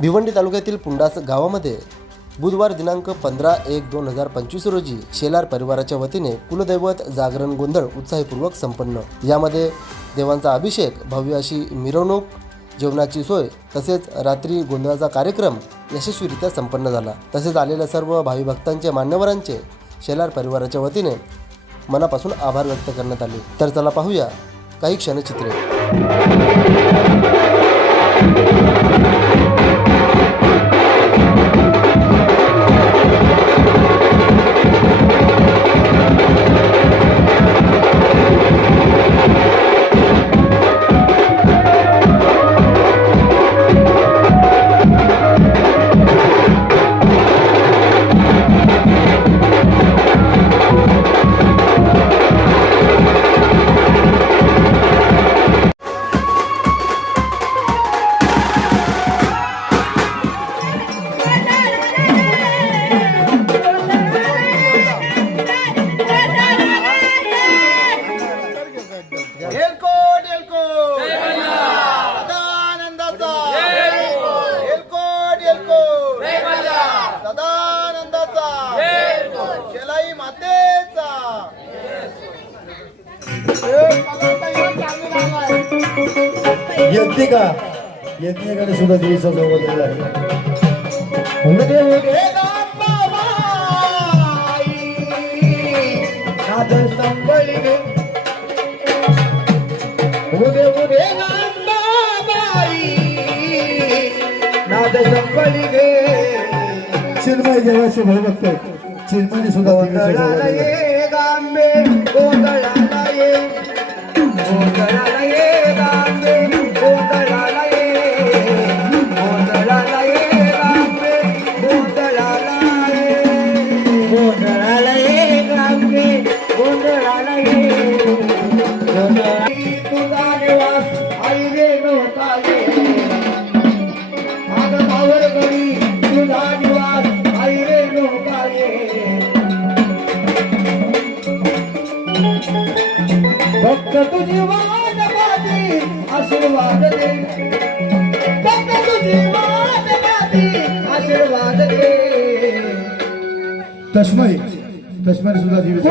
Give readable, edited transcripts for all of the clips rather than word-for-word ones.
भिवंडी तालुक्यातील पुंडास गावामध्ये बुधवार दिनांक 15/1/2025 रोजी शेलार परिवाराच्या वतीने कुलदैवत जागरण गोंधळ उत्साहपूर्वक संपन्न। यामध्ये देवांचा अभिषेक, भव्य अशी मिरवणूक, जेवणाची सोय तसेच रात्री गोंधळाचा कार्यक्रम यशस्वीरित्या संपन्न झाला। तसेच आलेल्या सर्व भावी भक्तांचे, मान्यवरांचे शेलार परिवाराच्या वतीने मनापासून आभार व्यक्त करण्यात आले। तर चला पाहूया काही क्षणचित्रे। यज्ञाने सुद्धा देवीचा जोग दिलेला आहे। नाद संबळी गे उदे गांबाबाई, नाद संबळी गे चिन्मय देवाचे भयभक्त चिन्मयने सुद्धा गोंधळाला ये गांबे, गोंधळाला ये, गोंधळाला ये गांबे, गोंधळाला ये, गोंधळाला ये गांबे, गोंधळाला ये, गोंधळाला ये गांबे, गोंधळाला ये, गोंधळाला तुझा निवास आई रेणुका ये, आग मावळ गडी तुझा निवास आई रेणुका ये, भक्त तुझी वाट पाहती आशीर्वाद दे, भक्त तुझी वाट पाहती आशीर्वाद दे। तस्मै सुद्धा जीवित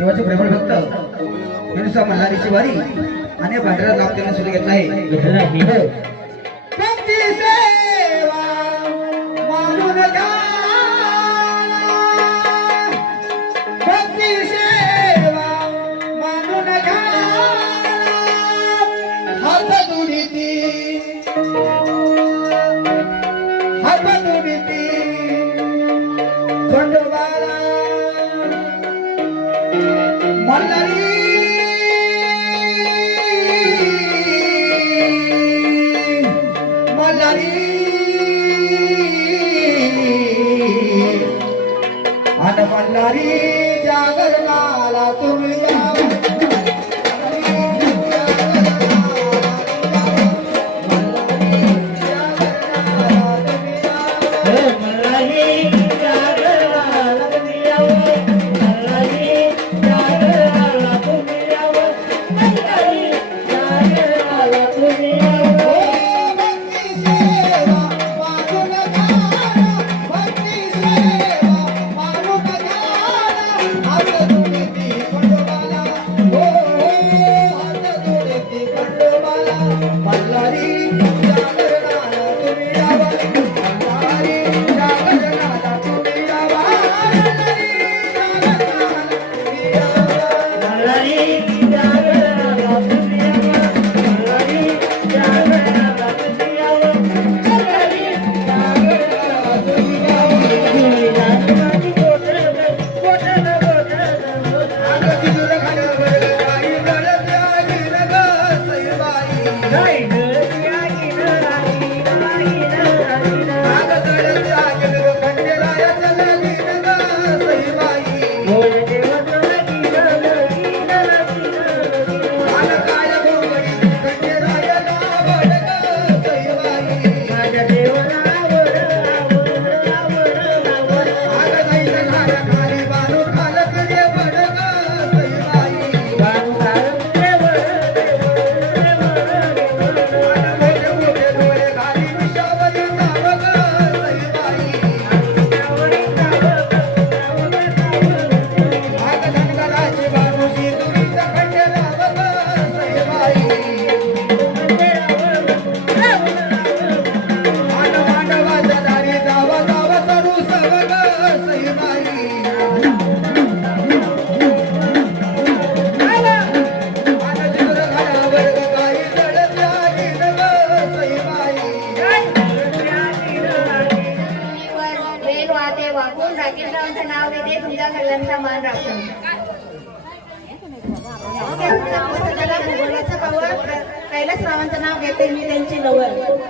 देवाचे प्रेमळ भक्त विनुसा मल्हारीची वारी आणि भांडरा लाभ देण्यास सुरू घेतला आहे। भक्ती सेवा मानून घ्या, भक्ती सेवा मानून घ्या, हात जोडीती, हात जोडीती खंडोबाला मल्हारी, मल्हारी आणि मल्हारी जागरणाला तुम्ही पाटीलरावांचं नाव घेते, तुमच्या सगळ्यांचा मान राखून. भूगोलाचा पावर कैलासरावांचं नाव घेते मी, त्यांची नवल.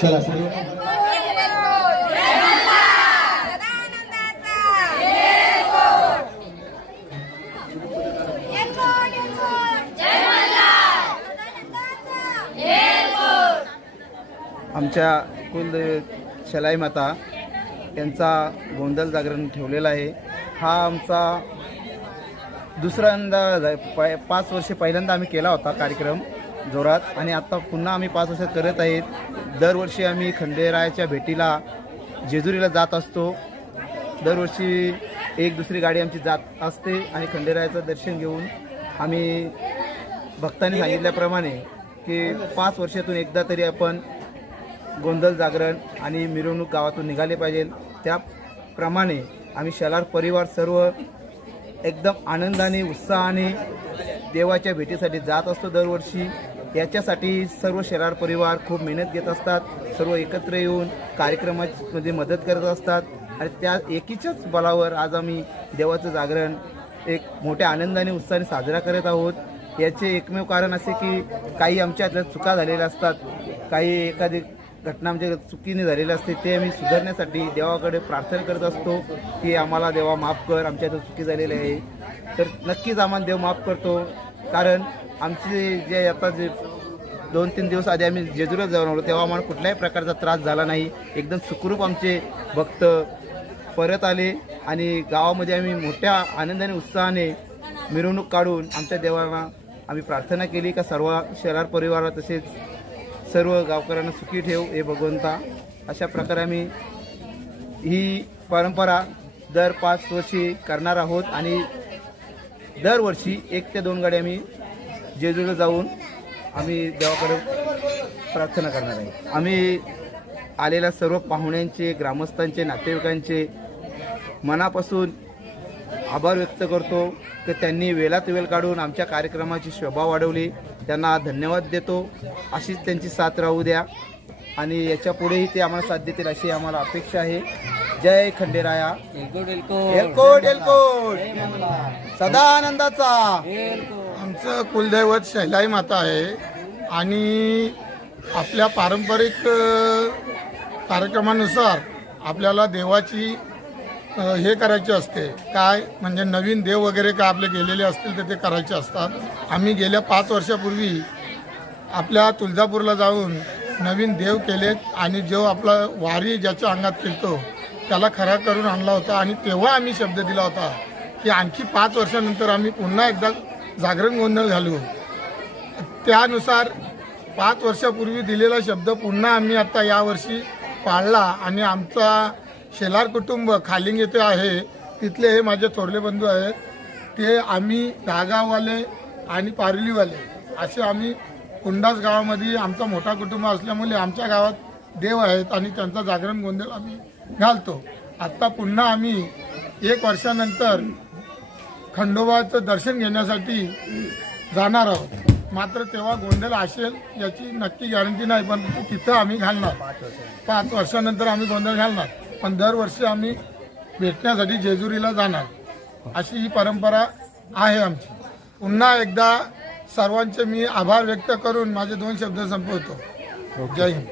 चला सर्व आमच्या कुलदैवत शलाई माता यांचा गोंधळ जागरण ठेवलेला आहे. हा आमचा दुसऱ्यांदा 5 वर्षे पहिल्यांदा आम्ही केला होता कार्यक्रम जोरात, आणि आता पुन्हा आम्ही 5 वर्षात करत आहेत. दरवर्षी आम्ही खंडेरायाच्या भेटीला जेजुरीला जात असतो. दरवर्षी एक दुसरी गाडी आमची जात असते आणि खंडेरायाचं दर्शन घेऊन आम्ही भक्तांनी सांगितल्याप्रमाणे की 5 वर्षातून एकदा तरी आपण गोंधळ जागरण आणि मिरवणूक गावातून निघाले पाहिजे. त्याप्रमाणे आम्ही शेलार परिवार सर्व एकदम आनंदाने उत्साहाने देवाच्या भेटीसाठी जात असतो दरवर्षी. याच्यासाठी सर्व शेलार परिवार खूप मेहनत घेत असतात. सर्व एकत्र येऊन कार्यक्रमामध्ये मदत करत असतात आणि त्या एकीच्याच बलावर आज आम्ही देवाचं जागरण एक मोठ्या आनंदाने उत्साहाने साजरा करत आहोत. याचे एकमेव कारण असे की काही आमच्या चुका झालेल्या असतात, काही एखादी घटना आमच्या चुकीने झालेली असते, ते आम्ही सुधारण्यासाठी देवाकडे प्रार्थना करत असतो की आम्हाला देवा माफ कर, आमच्या इथं चुकी झालेली आहे. तर नक्कीच आम्हाला देव माफ करतो, कारण आमचे जे आता जे 2-3 दिवस आधी आम्ही जेजुरीला जाऊन आलो तेव्हा आम्हाला कुठल्याही प्रकारचा त्रास झाला नाही. एकदम सुखरूप आमचे भक्त परत आले आणि गावामध्ये आम्ही मोठ्या आनंदाने उत्साहाने मिरवणूक काढून आमच्या देवाला आम्ही प्रार्थना केली का सर्व शेलार परिवाराला तसेच सर्व गावकऱ्यांना सुखी ठेव हे भगवंता. अशा प्रकारे आम्ही ही परंपरा दर 5 वर्षी करणार आहोत आणि दरवर्षी 1 ते 2 गाडी आम्ही जेजुरीला जाऊन आम्ही देवाकडे प्रार्थना करणार आहे. आम्ही आलेल्या सर्व पाहुण्यांचे, ग्रामस्थांचे, नातेवाईकांचे मनापासून आभार व्यक्त करतो की त्यांनी वेळात वेळ काढून आमच्या कार्यक्रमाची शोभा वाढवली. त्यांना धन्यवाद देतो. अशीच त्यांची साथ राहू द्या आणि याच्या पुढेही ते आम्हाला साथ देतील अशी आम्हाला अपेक्षा आहे. जय खंडेराया, एलकोट एलकोट, सदा आनंदाचा. आमचं कुलदैवत शैलाई माता आहे आणि आपल्या पारंपरिक कार्यक्रमानुसार आपल्याला देवाची हे करायची असते. काय म्हणजे नवीन देव वगैरे काय आपले गेलेले असतील तर ते करायचे असतात. आम्ही गेल्या 5 वर्षापूर्वी आपल्या तुळजापूरला जाऊन नवीन देव केलेत आणि जो आपला वारी ज्याच्या अंगात खेळतो त्याला खरा करून आणला होता. आणि तेव्हा आम्ही शब्द दिला होता की आणखी 5 वर्षानंतर आम्ही पुन्हा एकदा जागरण गोंधळ घालू. त्यानुसार 5 वर्षापूर्वी दिलेला शब्द पुन्हा आम्ही आता यावर्षी पाळला आणि आमचा शेलार कुटुंब खालिंग येथे आहे तिथले हे माझे थोरले बंधू आहेत. ते आम्ही दहागाववाले आणि पारलीवाले असे आम्ही कुंडास गावामध्ये आमचा मोठा कुटुंब असल्यामुळे आमच्या गावात देव आहेत आणि त्यांचा जागरण गोंधळ आम्ही घालतो. आत्ता पुन्हा आम्ही 1 वर्षानंतर खंडोबाचं दर्शन घेण्यासाठी जाणार आहोत. मात्र तेव्हा गोंधळ असेल याची नक्की गॅरंटी नाही, पण तिथं आम्ही घालणार. 5 वर्षानंतर आम्ही गोंधळ घालणार, पण दरवर्षी आम्ही भेटण्यासाठी जेजुरीला जाणार. अशी ही परंपरा आहे आमची. पुन्हा एकदा सर्वांचे मी आभार व्यक्त करून माझे 2 शब्द संपवतो. जय हिंद.